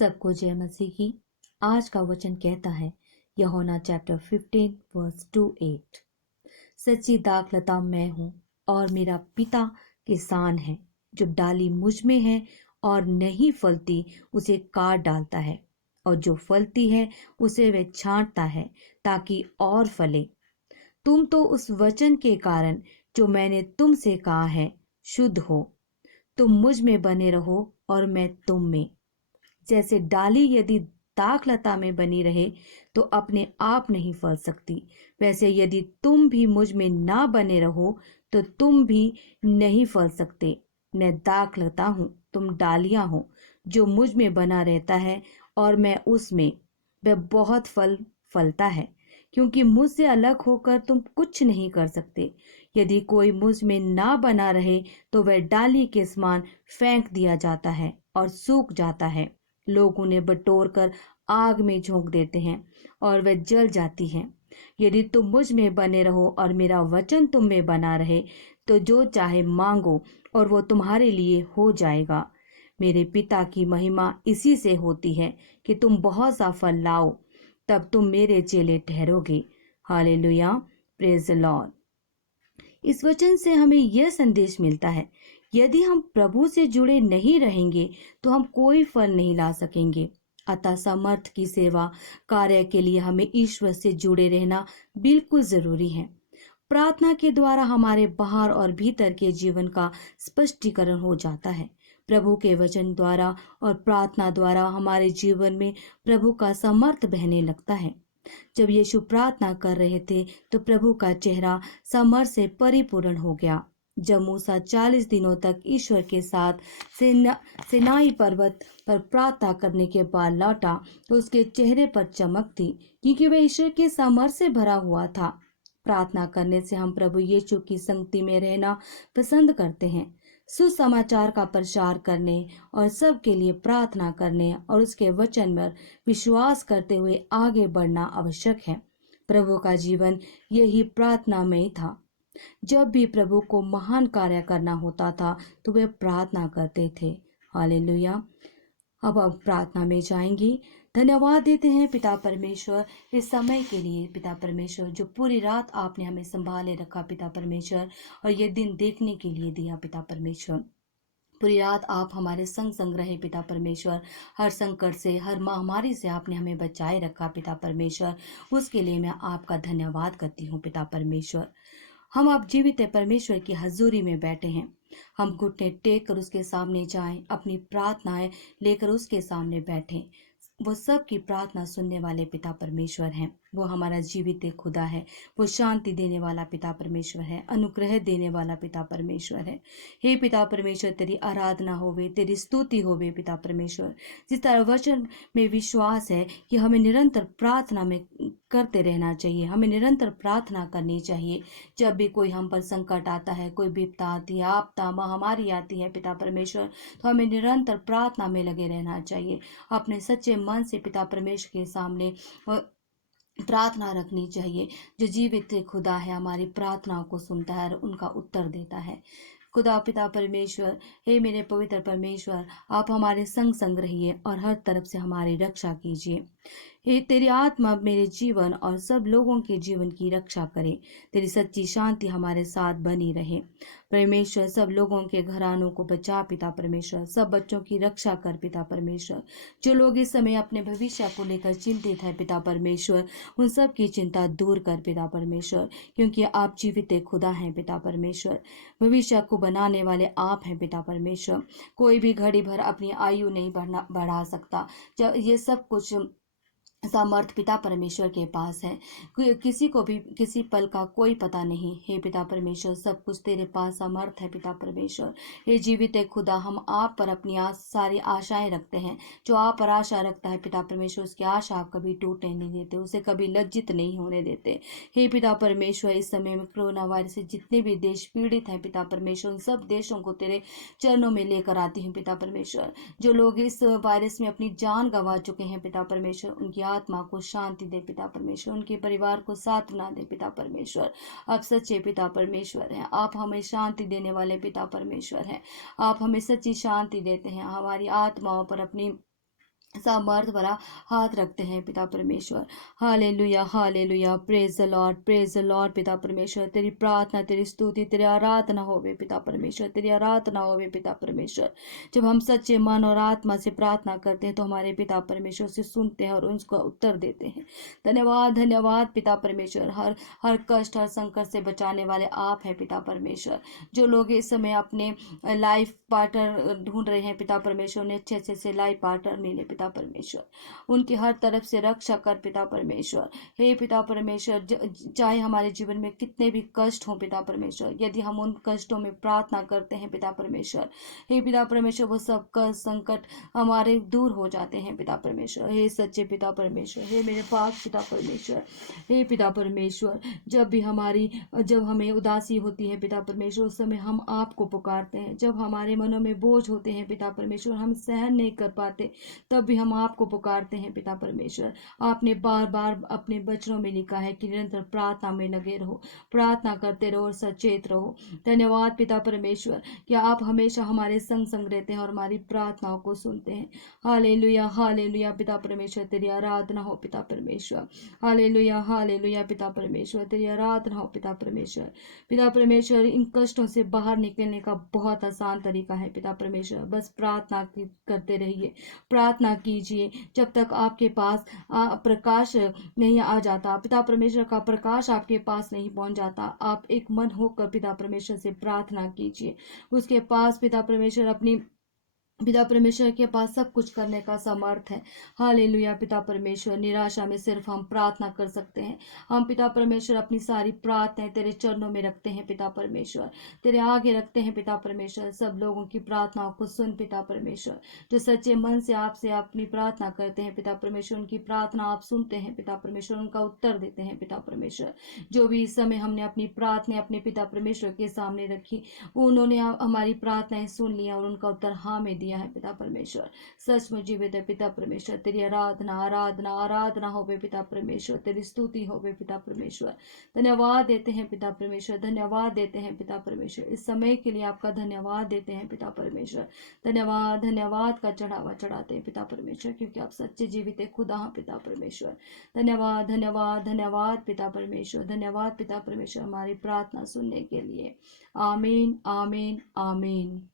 सबको जय मसीह की। आज का वचन कहता है यूहन्ना चैप्टर 15 वर्स 2-8, सच्ची दाखलता मैं हूँ और मेरा पिता किसान है। जो डाली मुझ में है और नहीं फलती उसे काट डालता है, और जो फलती है उसे वह छांटता है ताकि और फले। तुम तो उस वचन के कारण जो मैंने तुमसे कहा है शुद्ध हो। तुम मुझ में बने रहो और मैं तुम में। जैसे डाली यदि दाखलता में बनी रहे तो अपने आप नहीं फल सकती, वैसे यदि तुम भी मुझ में ना बने रहो तो तुम भी नहीं फल सकते। मैं दाखलता हूँ, तुम डालियां हो। जो मुझ में बना रहता है और मैं उसमें, वह बहुत फल फलता है, क्योंकि मुझसे अलग होकर तुम कुछ नहीं कर सकते। यदि कोई मुझ में ना बना रहे तो वह डाली के समान फेंक दिया जाता है और सूख जाता है। लोग उन्हें बटोर कर आग में झोंक देते हैं और वह जल जाती हैं। यदि तुम मुझ में बने रहो और मेरा वचन तुम में बना रहे तो जो चाहे मांगो और वो तुम्हारे लिए हो जाएगा। मेरे पिता की महिमा इसी से होती है कि तुम बहुत सा फल लाओ, तब तुम मेरे चेले ठहरोगे। Hallelujah, praise the Lord. इस वचन से हमें यह संदेश मिलता है, यदि हम प्रभु से जुड़े नहीं रहेंगे तो हम कोई फल नहीं ला सकेंगे। अतः समर्थ की सेवा कार्य के लिए हमें ईश्वर से जुड़े रहना बिल्कुल जरूरी है। प्रार्थना के द्वारा हमारे बाहर और भीतर के जीवन का स्पष्टीकरण हो जाता है। प्रभु के वचन द्वारा और प्रार्थना द्वारा हमारे जीवन में प्रभु का समर्थ बहने लगता है। जब यीशु प्रार्थना कर रहे थे तो प्रभु का चेहरा समर से परिपूर्ण हो गया। जब मूसा 40 दिनों तक ईश्वर के साथ सिनाई पर्वत पर प्रार्थना करने के बाद लौटा तो उसके चेहरे पर चमक थी, क्योंकि वह ईश्वर के समर से भरा हुआ था। प्रार्थना करने से हम प्रभु यीशु की संगति में रहना पसंद करते हैं। सुसमाचार का प्रचार करने और सबके लिए प्रार्थना करने और उसके वचन पर विश्वास करते हुए आगे बढ़ना आवश्यक है। प्रभु का जीवन यही प्रार्थना में ही था। जब भी प्रभु को महान कार्य करना होता था तो वे प्रार्थना करते थे। हालेलुया। अब प्रार्थना में जाएंगे। धन्यवाद देते हैं पिता परमेश्वर इस समय के लिए। पिता परमेश्वर, जो पूरी रात आपने हमें संभाले रखा पिता परमेश्वर, और ये दिन देखने के लिए दिया पिता परमेश्वर। पूरी रात आप हमारे संग संग रहे पिता परमेश्वर। हर संकट से, हर महामारी से आपने हमें बचाए रखा पिता परमेश्वर। उसके लिए मैं आपका धन्यवाद करती हूँ पिता परमेश्वर। हम आप जीवित परमेश्वर की हजूरी में बैठे हैं। हम घुटने टेक कर उसके सामने जाएं, अपनी प्रार्थनाएं लेकर उसके सामने बैठें। वो सब की प्रार्थना सुनने वाले पिता परमेश्वर हैं। वो हमारा जीवित खुदा है। वो शांति देने वाला पिता परमेश्वर है, अनुग्रह देने वाला पिता परमेश्वर है। हे पिता परमेश्वर, तेरी आराधना होवे, तेरी स्तुति होवे पिता परमेश्वर। जिस तरह वचन में विश्वास है कि हमें निरंतर प्रार्थना में करते रहना चाहिए, हमें निरंतर प्रार्थना करनी चाहिए। जब भी कोई हम पर संकट आता है, कोई विपदा आती है, आपदा महामारी आती है पिता परमेश्वर, तो हमें निरंतर प्रार्थना में लगे रहना चाहिए। अपने सच्चे मन से पिता परमेश्वर के सामने प्रार्थना रखनी चाहिए। जो जीवित खुदा है हमारी प्रार्थनाओं को सुनता है और उनका उत्तर देता है। खुदा पिता परमेश्वर, हे मेरे पवित्र परमेश्वर, आप हमारे संग संग रहिए और हर तरफ से हमारी रक्षा कीजिए। हे तेरी आत्मा मेरे जीवन और सब लोगों के जीवन की रक्षा करे। तेरी सच्ची शांति हमारे साथ बनी रहे परमेश्वर। सब लोगों के घरानों को बचा पिता परमेश्वर। सब बच्चों की रक्षा कर पिता परमेश्वर। जो लोग इस समय अपने भविष्य को लेकर चिंतित है पिता परमेश्वर, उन सब की चिंता दूर कर पिता परमेश्वर, क्योंकि आप जीवित खुदा हैं पिता परमेश्वर। भविष्य को बनाने वाले आप हैं पिता परमेश्वर। कोई भी घड़ी भर अपनी आयु नहीं बढ़ा सकता। जब ये सब कुछ सामर्थ पिता परमेश्वर के पास है। किसी को भी किसी पल का कोई पता नहीं। हे पिता परमेश्वर, सब कुछ तेरे पास सामर्थ है पिता परमेश्वर। हे जीवित खुदा, हम आप पर अपनी सारी आशाएं रखते हैं। जो आप पर आशा रखता है पिता परमेश्वर, उसकी आशा आप कभी टूटने नहीं देते, उसे कभी लज्जित नहीं होने देते। हे पिता परमेश्वर, इस समय में कोरोना वायरस से जितने भी देश पीड़ित हैं पिता परमेश्वर, उन सब देशों को तेरे चरणों में लेकर आती हूँ पिता परमेश्वर। जो लोग इस वायरस में अपनी जान गंवा चुके हैं पिता परमेश्वर, उनकी आत्मा को शांति दे पिता परमेश्वर, उनके परिवार को सांत्वना दे पिता परमेश्वर। आप सच्चे पिता परमेश्वर हैं। आप हमें शांति देने वाले पिता परमेश्वर हैं। आप हमें सच्ची शांति देते हैं। हमारी आत्माओं पर अपनी सामर्थ भरा हाथ रखते हैं पिता परमेश्वर। Hallelujah hallelujah, praise the Lord पिता परमेश्वर। तेरी प्रार्थना, तेरी स्तुति, तेरी आराधना होवे पिता परमेश्वर, तेरी आराधना होवे पिता परमेश्वर। जब हम सच्चे मन और आत्मा से प्रार्थना करते हैं तो हमारे पिता परमेश्वर से सुनते हैं और उसका उत्तर देते हैं। धन्यवाद धन्यवाद पिता परमेश्वर। हर हर कष्ट, हर संकट से बचाने वाले आप हैं पिता परमेश्वर। जो लोग इस समय अपने लाइफ पार्टनर ढूंढ रहे हैं पिता परमेश्वर, उन्हें अच्छे अच्छे से लाइफ पार्टनर मिले पिता परमेश्वर। उनकी हर तरफ से रक्षा कर पिता परमेश्वर। हे पिता परमेश्वर, चाहे हमारे जीवन में कितने भी कष्ट हों पिता परमेश्वर, यदि हम उन कष्टों में प्रार्थना करते हैं पिता परमेश्वर, हे पिता परमेश्वर, वो सब कष्ट संकट हमारे दूर हो जाते हैं पिता परमेश्वर। हे सच्चे पिता परमेश्वर, हे मेरे पास पिता परमेश्वर, हे पिता परमेश्वर, जब हमें उदासी होती है पिता परमेश्वर, उस समय हम आपको पुकारते हैं। जब हमारे मनों में बोझ होते हैं पिता परमेश्वर, हम सहन नहीं कर पाते, तब भी हम आपको पुकारते हैं पिता परमेश्वर। आपने बार बार अपने वचनों में लिखा है कि निरंतर प्रार्थना में लगे रहो, प्रार्थना करते रहो और सचेत रहो। धन्यवाद पिता परमेश्वर कि आप हमेशा हमारे संग संग रहते हैं और हमारी प्रार्थनाओं को सुनते हैं। हालेलुया हालेलुया पिता परमेश्वर, तेरी आराधना हो पिता परमेश्वर। हालेलुया हालेलुया पिता परमेश्वर, तेरी आराधना हो पिता परमेश्वर। पिता परमेश्वर, इन कष्टों से बाहर निकलने का बहुत आसान तरीका है पिता परमेश्वर। बस प्रार्थना करते रहिए, प्रार्थना कीजिए। जब तक आपके पास प्रकाश नहीं आ जाता, पिता परमेश्वर का प्रकाश आपके पास नहीं पहुंच जाता, आप एक मन होकर पिता परमेश्वर से प्रार्थना कीजिए। उसके पास पिता परमेश्वर के पास सब कुछ करने का समर्थ है। हालेलुया पिता परमेश्वर, निराशा में सिर्फ हम प्रार्थना कर सकते हैं। हम पिता परमेश्वर अपनी सारी प्रार्थनाएं तेरे चरणों में रखते हैं पिता परमेश्वर, तेरे आगे रखते हैं पिता परमेश्वर। सब लोगों की प्रार्थनाओं को सुन पिता परमेश्वर, जो सच्चे मन से आपसे अपनी प्रार्थना करते हैं पिता परमेश्वर, उनकी प्रार्थना आप सुनते हैं पिता परमेश्वर, उनका उत्तर देते हैं पिता परमेश्वर। जो भी इस समय हमने अपनी प्रार्थना अपने पिता परमेश्वर के सामने रखी, उन्होंने हमारी प्रार्थनाएं सुन लिया और उनका उत्तर हाँ में दिया है पिता परमेश्वर। सचमुच जीवित है पिता परमेश्वर, तेरी आराधना आराधना आराधना होवे पिता परमेश्वर, तेरी स्तुति होवे पिता परमेश्वर। धन्यवाद देते हैं पिता परमेश्वर, धन्यवाद देते हैं पिता परमेश्वर। इस समय के लिए आपका धन्यवाद देते हैं पिता परमेश्वर। धन्यवाद धन्यवाद का चढ़ावा चढ़ाते हैं पिता परमेश्वर, क्योंकि आप सच्चे जीवित खुदा हैं पिता परमेश्वर। धन्यवाद धन्यवाद धन्यवाद पिता परमेश्वर, धन्यवाद पिता परमेश्वर हमारी प्रार्थना सुनने के लिए। आमीन आमीन आमीन।